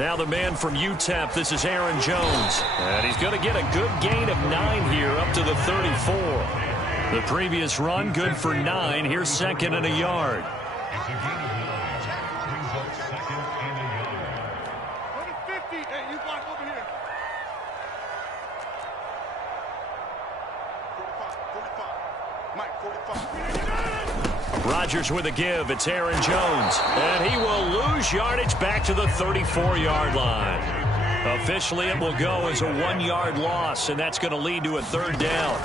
Now the man from UTEP, this is Aaron Jones. And he's going to get a good gain of 9 here up to the 34. The previous run, good for 9. Here's second and a yard. Rodgers with a give. It's Aaron Jones. And he will lose yardage back to the 34-yard line. Officially, it will go as a 1-yard loss, and that's going to lead to a 3rd down.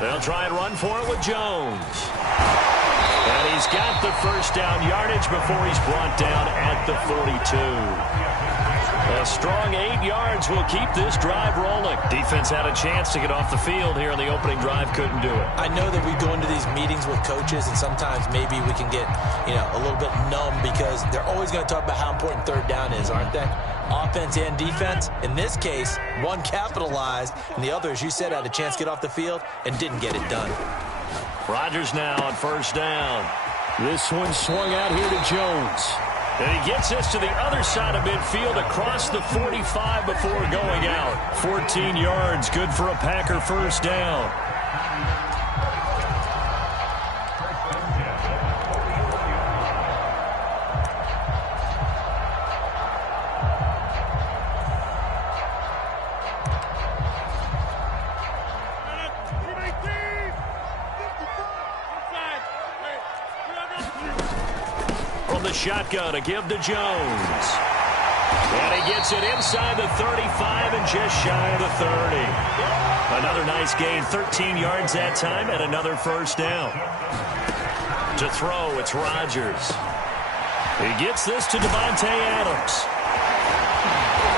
They'll try and run for it with Jones. And he's got the first down yardage before he's brought down at the 42. A strong 8 yards will keep this drive rolling. Defense had a chance to get off the field here in the opening drive, couldn't do it. I know that we go into these meetings with coaches, and sometimes maybe we can get, a little bit numb because they're always going to talk about how important 3rd down is, aren't they? Offense and defense. In this case, one capitalized, and the other, as you said, had a chance to get off the field and didn't get it done. Rodgers now on 1st down. This one swung out here to Jones. And he gets this to the other side of midfield across the 45 before going out. 14 yards, good for a Packer 1st down. Shotgun to give to Jones. And he gets it inside the 35 and just shy of the 30. Another nice gain, 13 yards that time, and another 1st down. To throw, it's Rodgers. He gets this to Devontae Adams.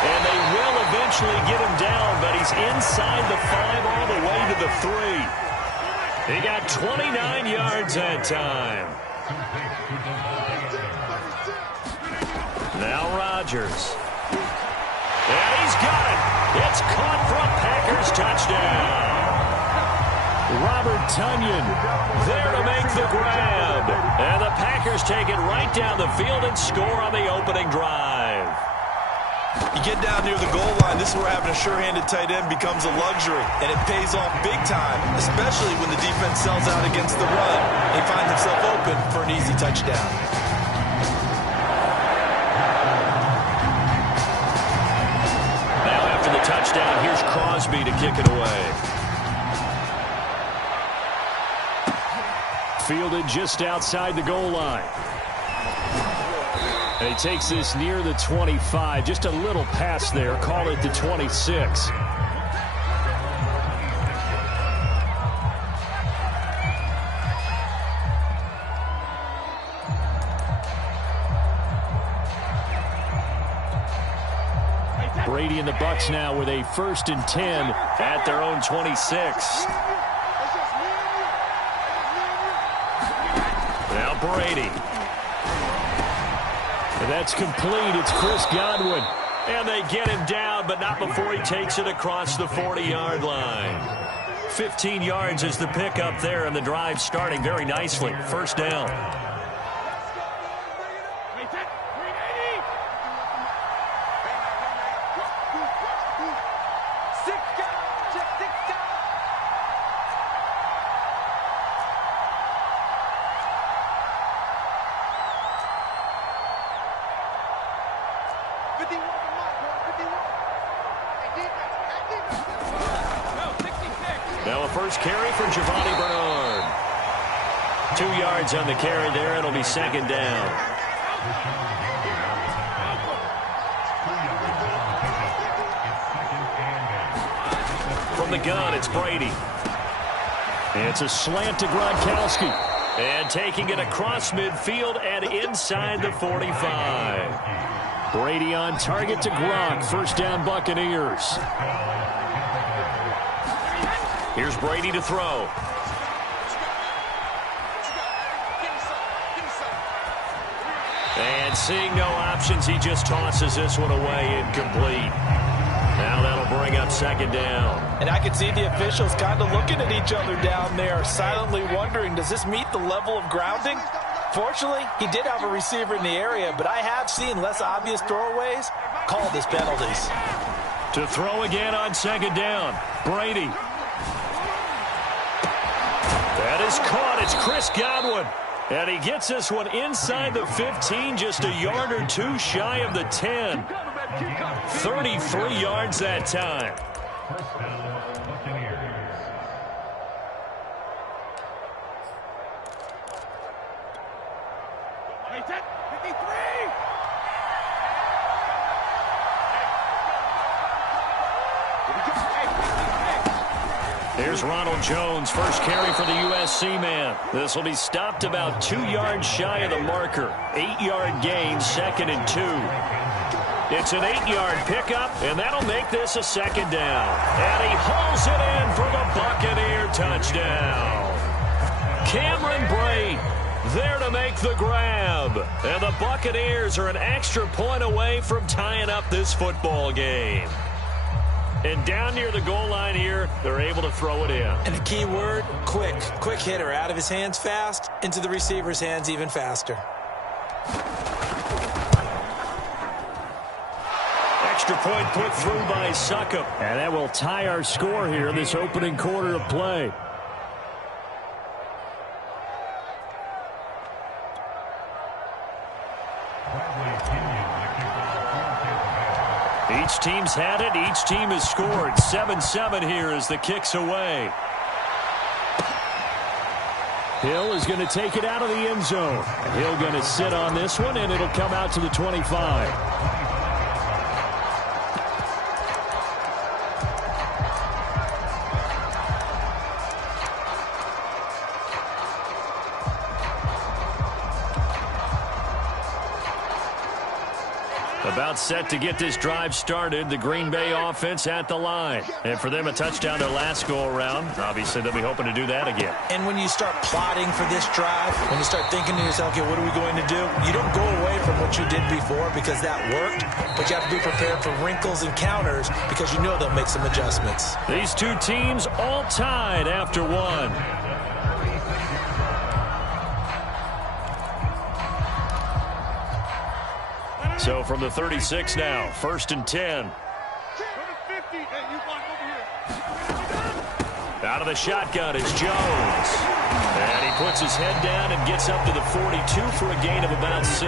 And they will eventually get him down, but he's inside the 5 all the way to the 3. He got 29 yards that time. Now Rodgers. And he's got it. It's caught for a Packers touchdown. Robert Tonyan there to make the grab. And the Packers take it right down the field and score on the opening drive. You get down near the goal line, this is where having a sure-handed tight end becomes a luxury. And it pays off big time, especially when the defense sells out against the run. He finds himself open for an easy touchdown. Touchdown. Here's Crosby to kick it away. Fielded just outside the goal line. And he takes this near the 25. Just a little pass there. Call it the 26. Brady and the Bucs now with a 1st and 10 at their own 26. Now Brady. And that's complete. It's Chris Godwin. And they get him down, but not before he takes it across the 40-yard line. 15 yards is the pickup there, and the drive starting very nicely. 1st down. Now a first carry from Giovanni Bernard. 2 yards on the carry there. It'll be 2nd down. From the gun, it's Brady. It's a slant to Gronkowski. And taking it across midfield and inside the 45. Brady on target to Gronk. 1st down Buccaneers. Here's Brady to throw. And seeing no options, he just tosses this one away incomplete. Now that'll bring up 2nd down. And I can see the officials kind of looking at each other down there, silently wondering, does this meet the level of grounding? Fortunately, he did have a receiver in the area, but I have seen less obvious throwaways. call this penalties. To throw again on second down. Brady. That is caught. It's Chris Godwin. And he gets this one inside the 15, just a yard or two shy of the 10. 33 yards that time. Here's Ronald Jones, first carry for the USC man. This will be stopped about 2 yards shy of the marker. 8-yard gain, 2nd and 2. It's an 8-yard pickup, and that'll make this a second down. And he hauls it in for the Buccaneer touchdown. Cameron Brate there to make the grab. And the Buccaneers are an extra point away from tying up this football game. And down near the goal line here, they're able to throw it in. And the key word, quick. Quick hitter. Out of his hands fast, into the receiver's hands even faster. Extra point put through by Succop. And that will tie our score here in this opening quarter of play. Each team's had it. Each team has scored. 7-7 here as the kick's away. Hill is going to take it out of the end zone. Hill going to sit on this one, and it'll come out to the 25. About set to get this drive started. The Green Bay offense at the line. And for them, a touchdown their last go-around. Obviously, they'll be hoping to do that again. And when you start plotting for this drive, when you start thinking to yourself, okay, what are we going to do? You don't go away from what you did before because that worked, but you have to be prepared for wrinkles and counters because you know they'll make some adjustments. These two teams all tied after one. So from the 36 now, 1st and 10. Out of the shotgun is Jones. And he puts his head down and gets up to the 42 for a gain of about 6.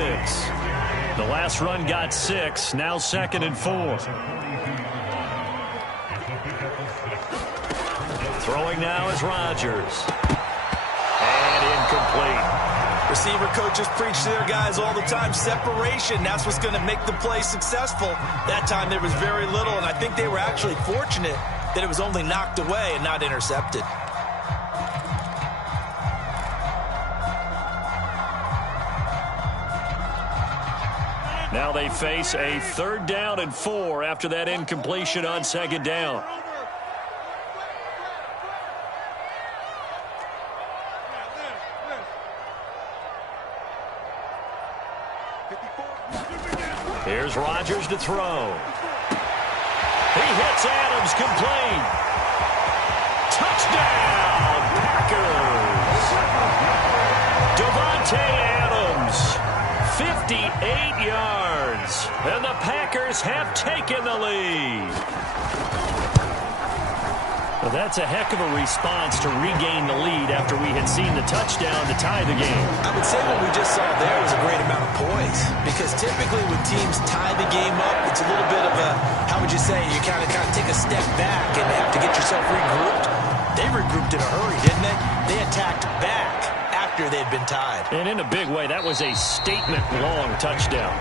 The last run got 6, now 2nd and 4. Throwing now is Rodgers. And incomplete. Receiver coaches preach to their guys all the time. Separation, that's what's going to make the play successful. That time there was very little, and I think they were actually fortunate that it was only knocked away and not intercepted. Now they face a 3rd down and 4 after that incompletion on 2nd down. Here's Rodgers to throw. He hits Adams, complete. Touchdown, Packers. Davante Adams, 58 yards. And the Packers have taken the lead. Well, that's a heck of a response to regain the lead after we had seen the touchdown to tie the game. I would say what we just saw there was a great amount of poise. Because typically when teams tie the game up, it's a little bit of a, how would you say, you kind of take a step back and have to get yourself regrouped. They regrouped in a hurry, didn't they? They attacked back after they'd been tied. And in a big way, that was a statement-long touchdown.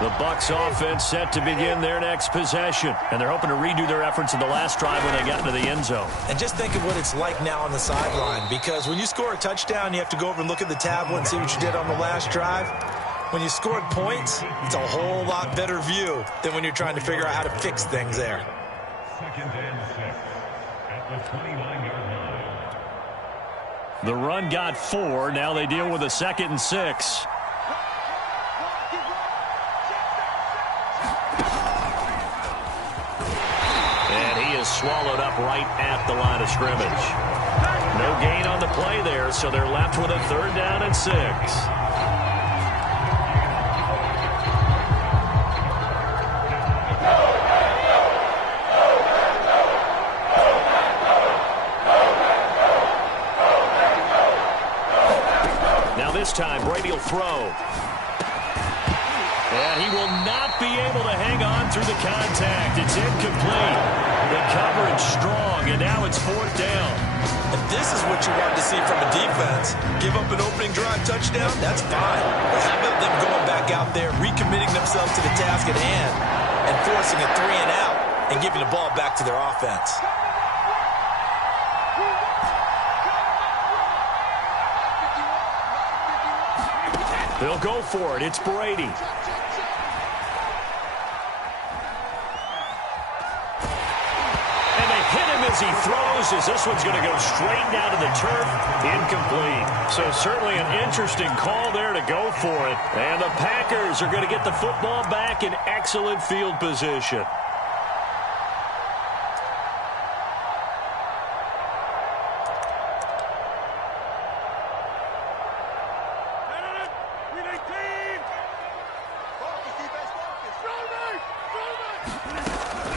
The Bucs offense set to begin their next possession. And they're hoping to redo their efforts in the last drive when they got into the end zone. And just think of what it's like now on the sideline. Because when you score a touchdown, you have to go over and look at the tablet and see what you did on the last drive. When you scored points, it's a whole lot better view than when you're trying to figure out how to fix things there. 2nd and 6 at the 29-yard line. The run got 4. Now they deal with a 2nd and 6. Swallowed up right at the line of scrimmage. No gain on the play there, so they're left with a 3rd down and 6. Now this time, Brady will throw. And he will not be able to hang on through the contact. It's incomplete. The coverage strong, and now it's 4th down. And this is what you want to see from a defense. Give up an opening drive touchdown, that's fine. But how about them going back out there, recommitting themselves to the task at hand, and forcing a 3 and out, and giving the ball back to their offense. They'll go for it. It's Brady. As he throws, as this one's going to go straight down to the turf, incomplete. So certainly an interesting call there to go for it. And the Packers are going to get the football back in excellent field position.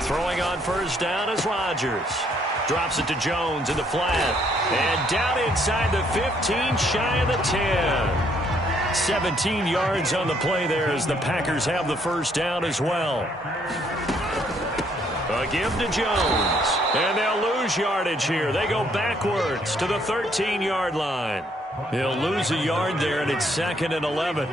Throwing on 1st down is Rodgers. Drops it to Jones in the flat. And down inside the 15, shy of the 10. 17 yards on the play there as the Packers have the 1st down as well. A give to Jones. And they'll lose yardage here. They go backwards to the 13-yard line. He'll lose a yard there, and it's 2nd and 11.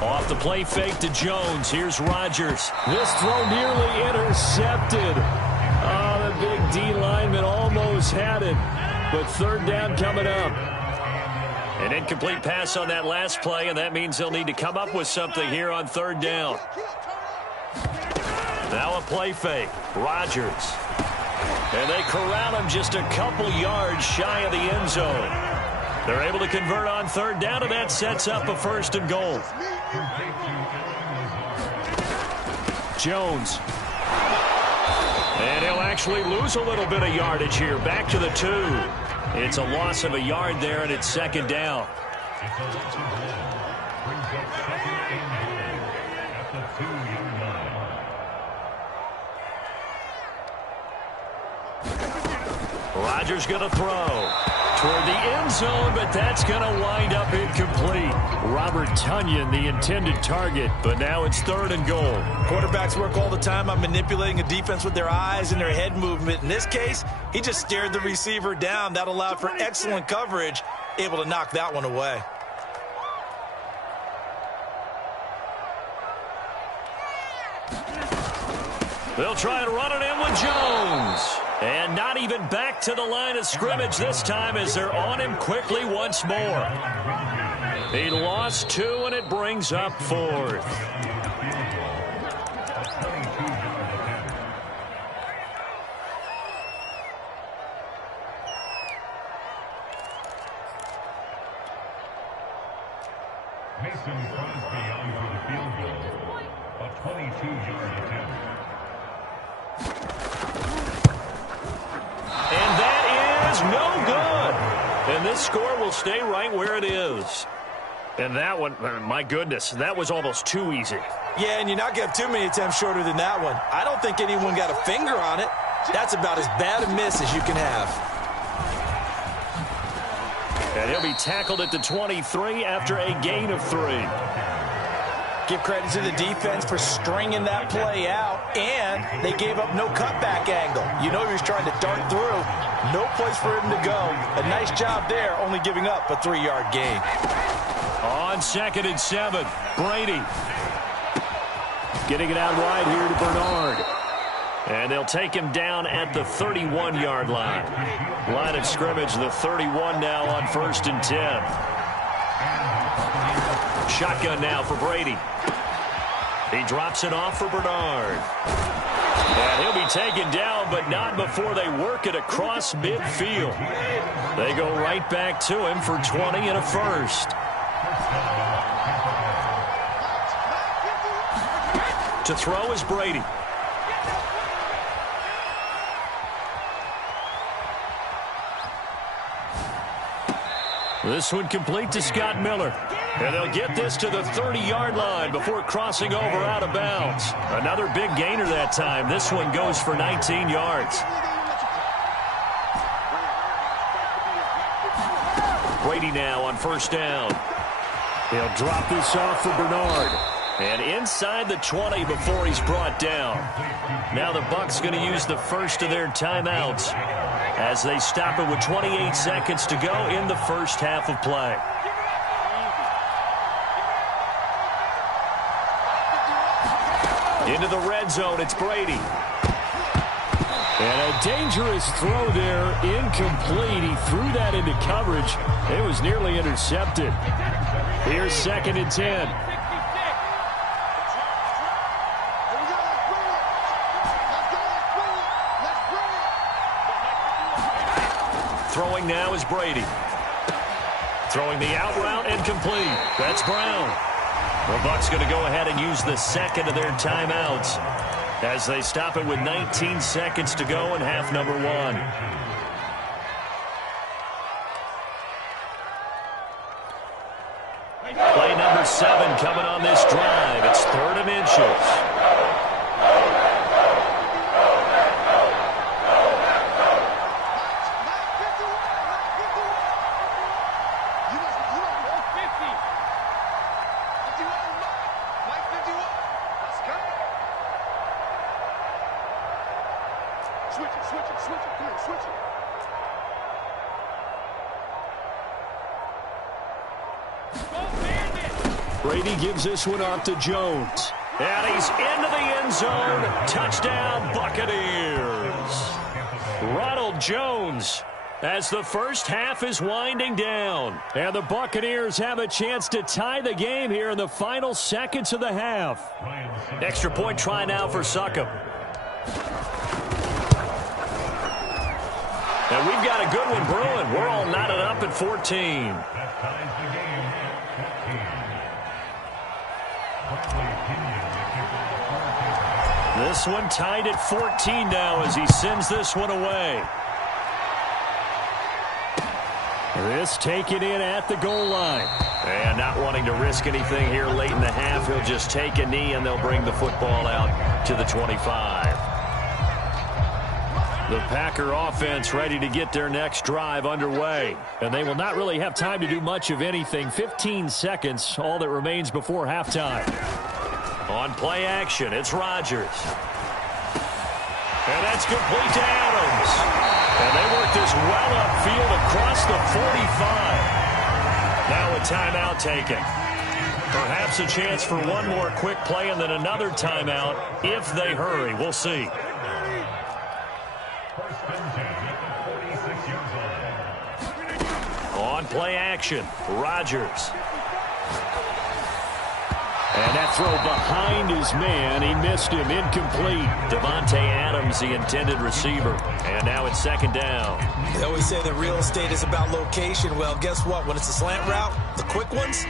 Off the play fake to Jones. Here's Rodgers. This throw nearly intercepted. Oh, the big D lineman almost had it. But 3rd down coming up. An incomplete pass on that last play, and that means they'll need to come up with something here on 3rd down. Now a play fake. Rodgers. And they corral him just a couple yards shy of the end zone. They're able to convert on 3rd down, and that sets up a 1st and goal. Jones. And he'll actually lose a little bit of yardage here. Back to the 2. It's a loss of a yard there, and it's 2nd down. Rodgers going to throw toward the end zone, but that's going to wind up incomplete. Robert Tonyan, the intended target, but now it's 3rd and goal. Quarterbacks work all the time on manipulating a defense with their eyes and their head movement. In this case, he just stared the receiver down. That allowed for excellent coverage, able to knock that one away. They'll try and run it in with Jones. And not even back to the line of scrimmage this time as they're on him quickly once more. He lost 2, and it brings up 4th. Mason Crosby on for the field goal. A 22-yard attempt. And that is no good. And this score will stay right where it is. And that one, my goodness, that was almost too easy. Yeah, and you're not going to have too many attempts shorter than that one. I don't think anyone got a finger on it. That's about as bad a miss as you can have. And he'll be tackled at the 23 after a gain of 3. Give credit to the defense for stringing that play out, and they gave up no cutback angle. You know he was trying to dart through. No place for him to go. A nice job there, only giving up a 3-yard gain. On 2nd and 7, Brady. Getting it out wide here to Bernard. And they'll take him down at the 31-yard line. Line of scrimmage, the 31 now on 1st and 10. Shotgun now for Brady. He drops it off for Bernard. And he'll be taken down, but not before they work it across midfield. They go right back to him for 20 and a 1st. To throw is Brady. This one complete to Scott Miller. And they'll get this to the 30-yard line before crossing over out of bounds. Another big gainer that time. This one goes for 19 yards. Brady now on first down. He'll drop this off for Bernard. And inside the 20 before he's brought down. Now the Bucs going to use the first of their timeouts as they stop it with 28 seconds to go in the first half of play. Into the red zone, it's Brady. And a dangerous throw there, incomplete. He threw that into coverage. It was nearly intercepted. Here's 2nd and 10. Throwing now is Brady. Throwing the out route and complete. That's Brown. The Bucs going to go ahead and use the second of their timeouts as they stop it with 19 seconds to go in half number 1. Play number 7 coming on this drive. It's 3rd and inches. Brady gives this one off to Jones. And he's into the end zone. Touchdown, Buccaneers. Ronald Jones as the first half is winding down. And the Buccaneers have a chance to tie the game here in the final seconds of the half. Extra point try now for Succop. And we've got a good one brewing. We're all knotted up at 14. This one tied at 14 now as he sends this one away. This taken in at the goal line. And not wanting to risk anything here late in the half, he'll just take a knee and they'll bring the football out to the 25. The Packer offense ready to get their next drive underway. And they will not really have time to do much of anything. 15 seconds, all that remains before halftime. On play action, it's Rodgers. And that's complete to Adams. And they work this well upfield across the 45. Now a timeout taken. Perhaps a chance for one more quick play and then another timeout if they hurry. We'll see. On play action, Rodgers. And that throw behind his man. He missed him. Incomplete. Devontae Adams, the intended receiver. And now it's 2nd down. They always say that real estate is about location. Well, guess what? When it's a slant route, the quick ones,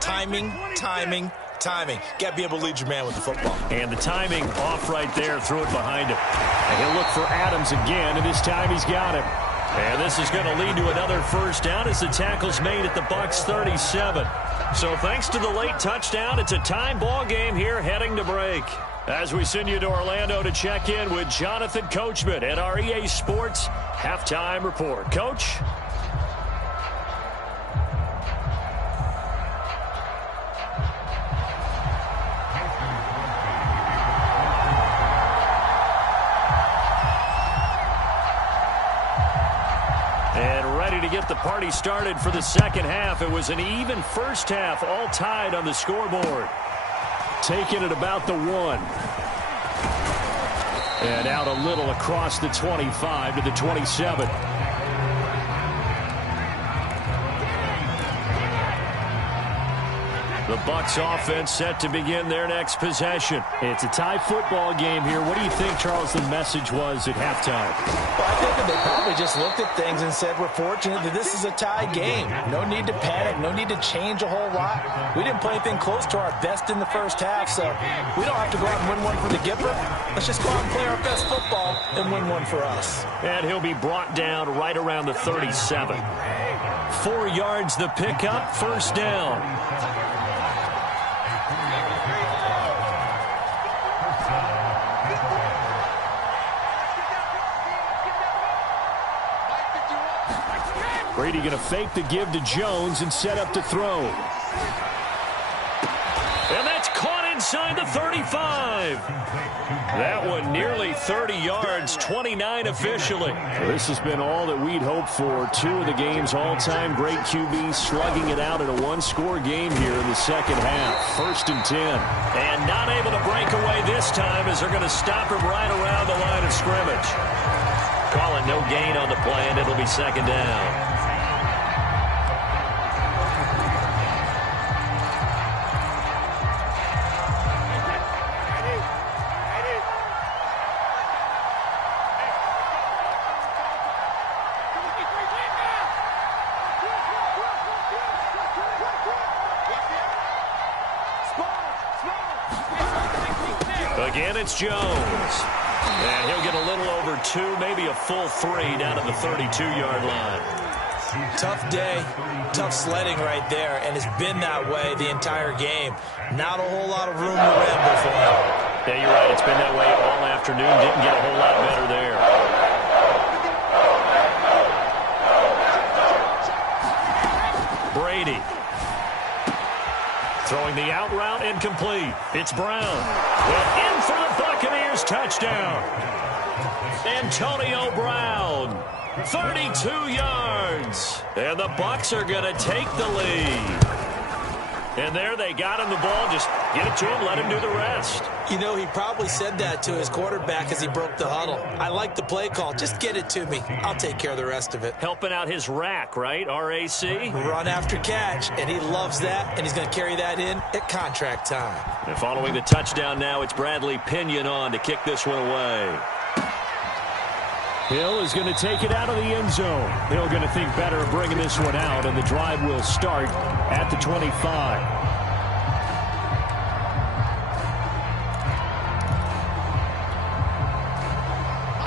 timing, timing, timing. Got to be able to lead your man with the football. And the timing off right there. Threw it behind him. And he'll look for Adams again, and this time he's got him. And this is going to lead to another first down as the tackle's made at the Bucs 37. So thanks to the late touchdown, it's a tie ball game here heading to break. As we send you to Orlando to check in with Jonathan Coachman at our EA Sports Halftime Report. Coach? To get the party started for the second half. It was an even first half, all tied on the scoreboard. Taking it about the 1. And out a little across the 25 to the 27. The Bucs offense set to begin their next possession. It's a tie football game here. What do you think, Charles, the message was at halftime? Well, I think that they probably just looked at things and said, we're fortunate that this is a tie game. No need to panic. No need to change a whole lot. We didn't play anything close to our best in the first half, so we don't have to go out and win one for the Gipper. Let's just go out and play our best football and win one for us. And he'll be brought down right around the 37. 4 yards the pickup, first down. Brady going to fake the give to Jones and set up to throw. And that's caught inside the 35. That one nearly 30 yards, 29 officially. So this has been all that we'd hoped for. 2 of the game's all-time great QBs slugging it out in a one-score game here in the second half. 1st and 10. And not able to break away this time as they're going to stop him right around the line of scrimmage. Calling no gain on the play, and it'll be 2nd down. Again, it's Jones. And he'll get a little over 2, maybe a full 3 down to the 32-yard line. Tough day, tough sledding right there, and it's been that way the entire game. Not a whole lot of room to ramble for him. Yeah, you're right. It's been that way all afternoon. Didn't get a whole lot better there. Brady. Throwing the out route incomplete. It's Brown. And in for the Buccaneers touchdown. Antonio Brown. 32 yards. And the Bucs are going to take the lead. And there they got him the ball. Just get it to him, let him do the rest. You know, he probably said that to his quarterback as he broke the huddle. I like the play call. Just get it to me. I'll take care of the rest of it. Helping out his rack, right? R-A-C? Run after catch, and he loves that, and he's going to carry that in at contract time. And following the touchdown now, it's Bradley Pinion on to kick this one away. Hill is going to take it out of the end zone. Hill going to think better of bringing this one out, and the drive will start at the 25.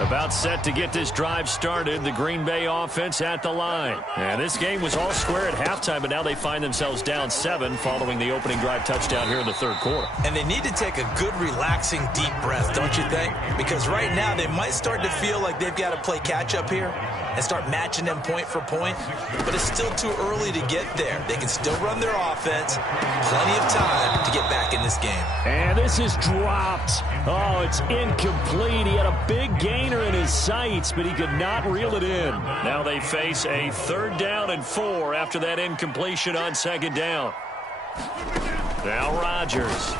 About set to get this drive started. The Green Bay offense at the line. And this game was all square at halftime, but now they find themselves down 7 following the opening drive touchdown here in the third quarter. And they need to take a good, relaxing, deep breath, don't you think? Because right now they might start to feel like they've got to play catch-up here and start matching them point for point. But it's still too early to get there. They can still run their offense. Plenty of time to get back in this game. And this is dropped. Oh, it's incomplete. He had a big gainer in his sights, but he could not reel it in. Now they face a 3rd down and 4 after that incompletion on 2nd down. Now Rodgers.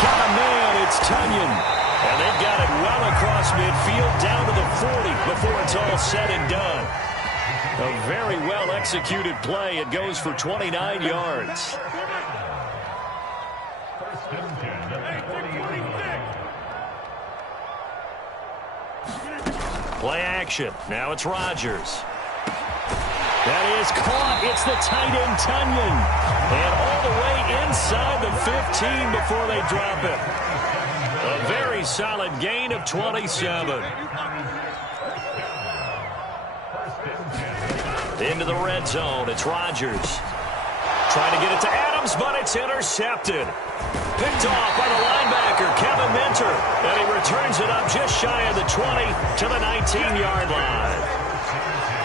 Got a man. It's Tunyon. And they've got it well across midfield down to the 40 before it's all said and done. A very well executed play. It goes for 29 yards. Play action. Now it's Rodgers. That is caught. It's the tight end Tunyon. And all the way inside the 15 before they drop it. A very solid gain of 27. Into the red zone. It's Rodgers. Trying to get it to Adams, but it's intercepted. Picked off by the linebacker, Kevin Minter. And he returns it up just shy of the 20 to the 19-yard line.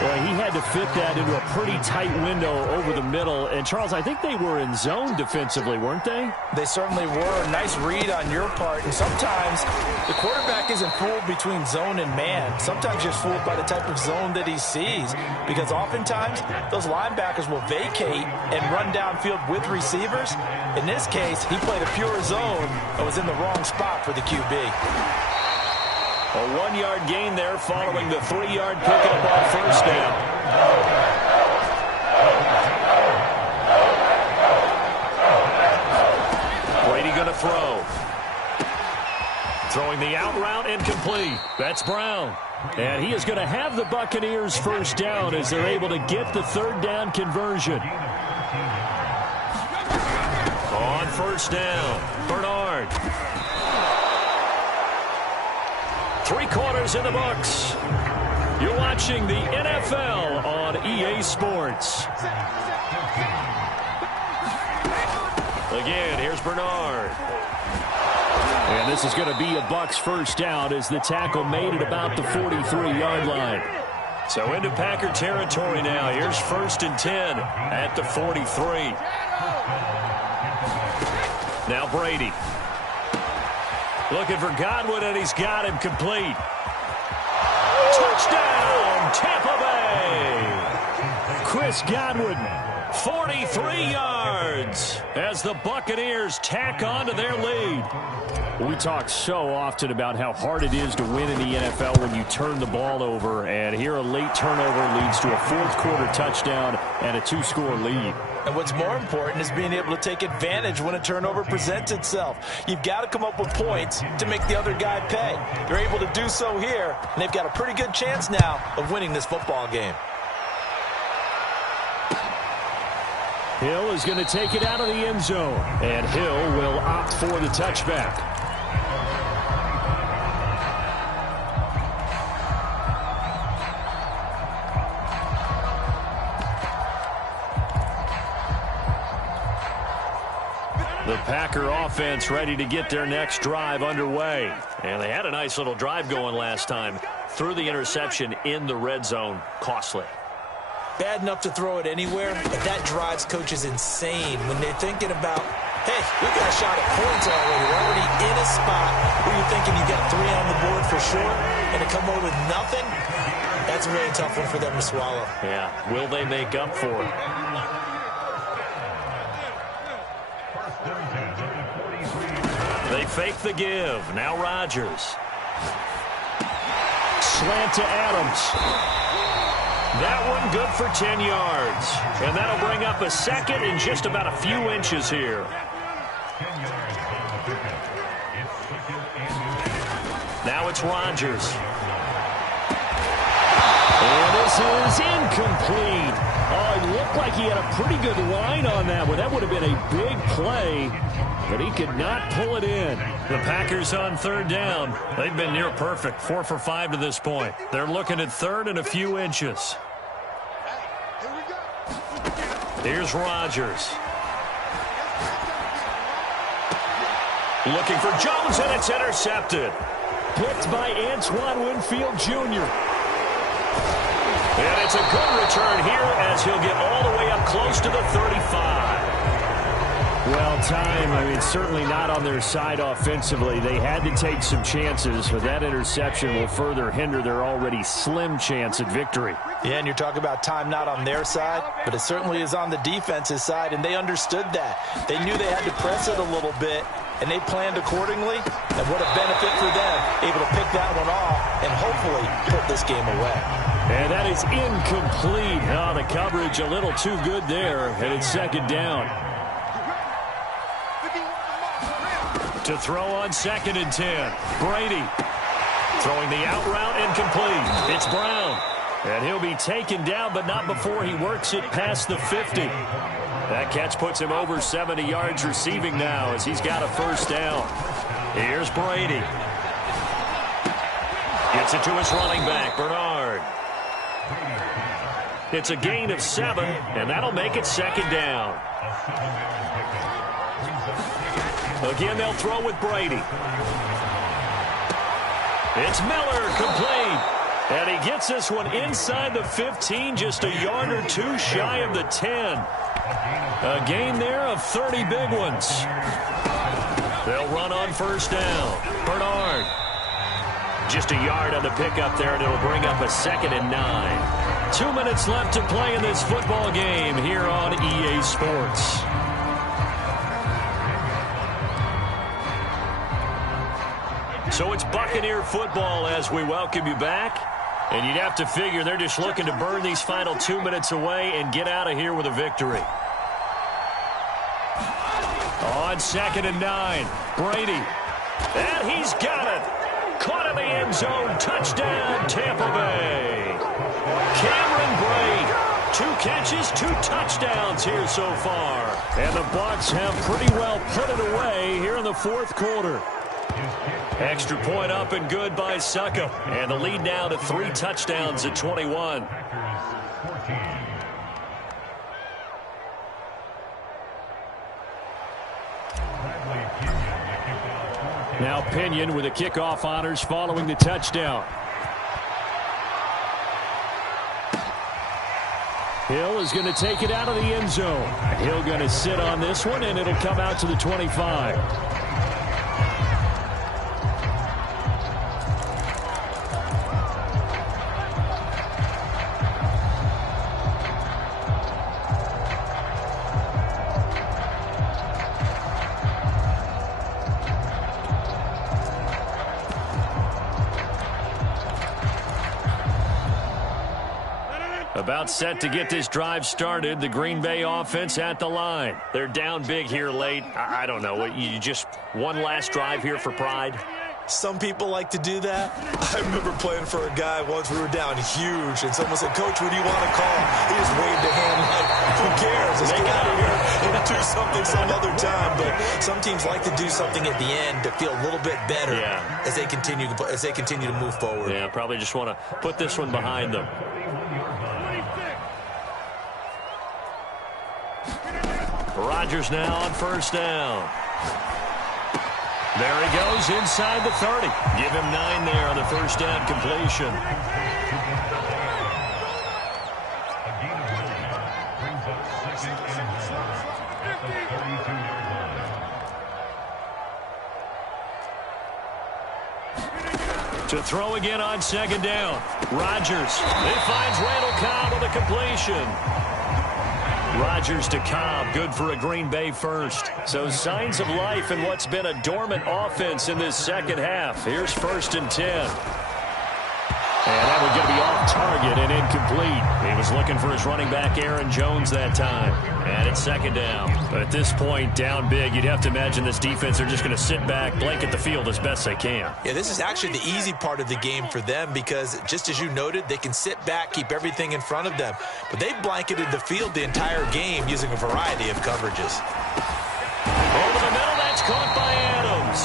Well, he had to fit that into a pretty tight window over the middle. And, Charles, I think they were in zone defensively, weren't they? They certainly were. Nice read on your part. And sometimes the quarterback isn't fooled between zone and man. Sometimes you're fooled by the type of zone that he sees. Because oftentimes, those linebackers will vacate and run downfield with receivers. In this case, he played a pure zone and was in the wrong spot for the QB. A 1-yard gain there following the 3-yard pickup on 1st down. Brady going to throw. Throwing the out route incomplete. That's Brown. And he is going to have the Buccaneers 1st down as they're able to get the 3rd down conversion. On 1st down, Bernard. 3 quarters in the books. You're watching the NFL on EA Sports. Again, here's Bernard. And this is going to be a Bucs first down as the tackle made at about the 43-yard line. So into Packer territory now. Here's 1st and 10 at the 43. Now Brady. Looking for Godwin, and he's got him complete. Touchdown, Tampa Bay. Chris Godwin, 43 yards as the Buccaneers tack on to their lead. We talk so often about how hard it is to win in the NFL when you turn the ball over, and here a late turnover leads to a fourth-quarter touchdown and a 2-score lead. And what's more important is being able to take advantage when a turnover presents itself. You've got to come up with points to make the other guy pay. They're able to do so here, and they've got a pretty good chance now of winning this football game. Hill is going to take it out of the end zone, and Hill will opt for the touchback. The Packer offense ready to get their next drive underway. And they had a nice little drive going last time. Threw the interception in the red zone. Costly. Bad enough to throw it anywhere, but that drives coaches insane when they're thinking about, hey, we got a shot at points already. We're already in a spot where you're thinking you got 3 on the board for sure, and to come away with nothing, that's a really tough one for them to swallow. Yeah, will they make up for it? They fake the give. Now Rodgers. Slant to Adams. That one good for 10 yards. And that'll bring up a second in just about a few inches here. Now it's Rodgers. And this is incomplete. Oh, it looked like he had a pretty good line on that one. That would have been a big play, but he could not pull it in. The Packers on 3rd down. They've been near perfect, 4 for 5 to this point. They're looking at 3rd and a few inches. Here's Rodgers. Looking for Jones, and it's intercepted. Picked by Antoine Winfield Jr. And it's a good return here as he'll get all the way up close to the 35. Well, time, certainly not on their side offensively. They had to take some chances, but that interception will further hinder their already slim chance at victory. Yeah, and you're talking about time not on their side, but it certainly is on the defense's side, and they understood that. They knew they had to press it a little bit, and they planned accordingly, and what a benefit for them, able to pick that one off and hopefully put this game away. And that is incomplete. Oh, the coverage a little too good there, and it's 2nd down. To throw on 2nd and 10. Brady throwing the out route incomplete. It's Brown. And he'll be taken down, but not before he works it past the 50. That catch puts him over 70 yards receiving now as he's got a 1st down. Here's Brady. Gets it to his running back, Bernard. It's a gain of 7, and that'll make it 2nd down. Again, they'll throw with Brady. It's Miller, complete. And he gets this one inside the 15, just a yard or 2 shy of the 10. A gain there of 30 big ones. They'll run on 1st down. Bernard. Just a yard on the pickup there, and it'll bring up a 2nd and 9. 2 minutes left to play in this football game here on EA Sports. So it's Buccaneer football as we welcome you back. And you'd have to figure they're just looking to burn these final 2 minutes away and get out of here with a victory. On 2nd and 9, Brady. And he's got it. Caught in the end zone. Touchdown, Tampa Bay. Cameron Brate. 2 catches, 2 touchdowns here so far. And the Bucs have pretty well put it away here in the 4th quarter. Extra point up and good by Suckup. And the lead now to 3 touchdowns at 21. Now Pinion with the kickoff honors following the touchdown. Hill is going to take it out of the end zone. Hill going to sit on this one, and it'll come out to the 25. About set to get this drive started. The Green Bay offense at the line. They're down big here late. I don't know. You just one last drive here for pride? Some people like to do that. I remember playing for a guy once. We were down huge, and someone said, "Coach, what do you want to call?" He just waved a hand like, who cares? Let's get out of here and do something some other time. But some teams like to do something at the end to feel a little bit better as they continue to move forward. Yeah, probably just want to put this one behind them. Rodgers now on first down. There he goes inside the 30. Give him 9 there on the first down completion. To throw again on second down. Rodgers. He finds Randall Cobb with a completion. Rodgers to Cobb, good for a Green Bay first. So signs of life in what's been a dormant offense in this second half. Here's 1st and 10. And that one's going to be off target and incomplete. He was looking for his running back, Aaron Jones, that time. And it's 2nd down. But at this point, down big, you'd have to imagine this defense are just going to sit back, blanket the field as best they can. Yeah, this is actually the easy part of the game for them because, just as you noted, they can sit back, keep everything in front of them. But they've blanketed the field the entire game using a variety of coverages. Over the middle, that's caught by Adams.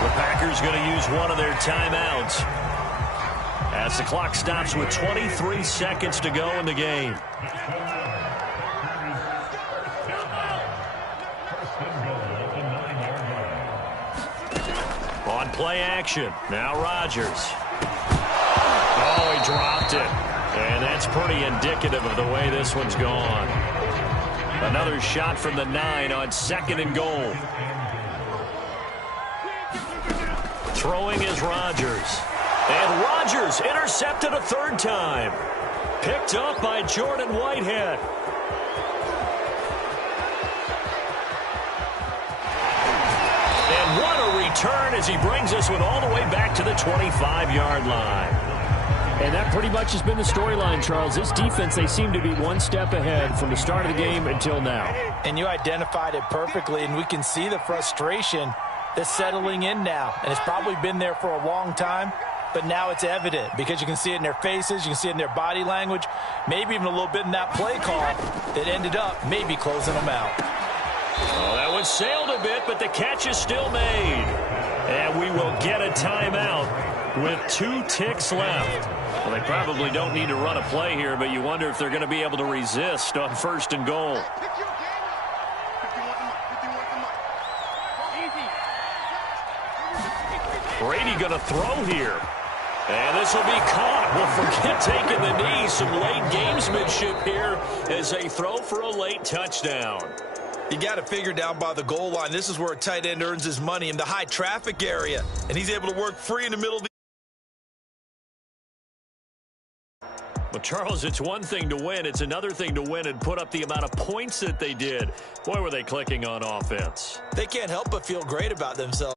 The Packers going to use one of their timeouts as the clock stops with 23 seconds to go in the game. On play action. Now Rodgers. Oh, he dropped it. And that's pretty indicative of the way this one's gone. Another shot from the 9 on 2nd and goal. Throwing is Rodgers. And Rodgers intercepted a 3rd time. Picked up by Jordan Whitehead. And what a return as he brings this one all the way back to the 25-yard line. And that pretty much has been the storyline, Charles. This defense, they seem to be one step ahead from the start of the game until now. And you identified it perfectly, and we can see the frustration that's settling in now. And it's probably been there for a long time. But now it's evident because you can see it in their faces, you can see it in their body language, maybe even a little bit in that play call that ended up maybe closing them out. Oh, that one sailed a bit, but the catch is still made. And we will get a timeout with 2 ticks left. Well, they probably don't need to run a play here, but you wonder if they're going to be able to resist on 1st and goal. Brady going to throw here. And this will be caught. Well, forget taking the knee. Some late gamesmanship here as they throw for a late touchdown. You got to figure down by the goal line. This is where a tight end earns his money, in the high traffic area. And he's able to work free in the middle of the... Well, Charles, it's one thing to win. It's another thing to win and put up the amount of points that they did. Boy, were they clicking on offense. They can't help but feel great about themselves.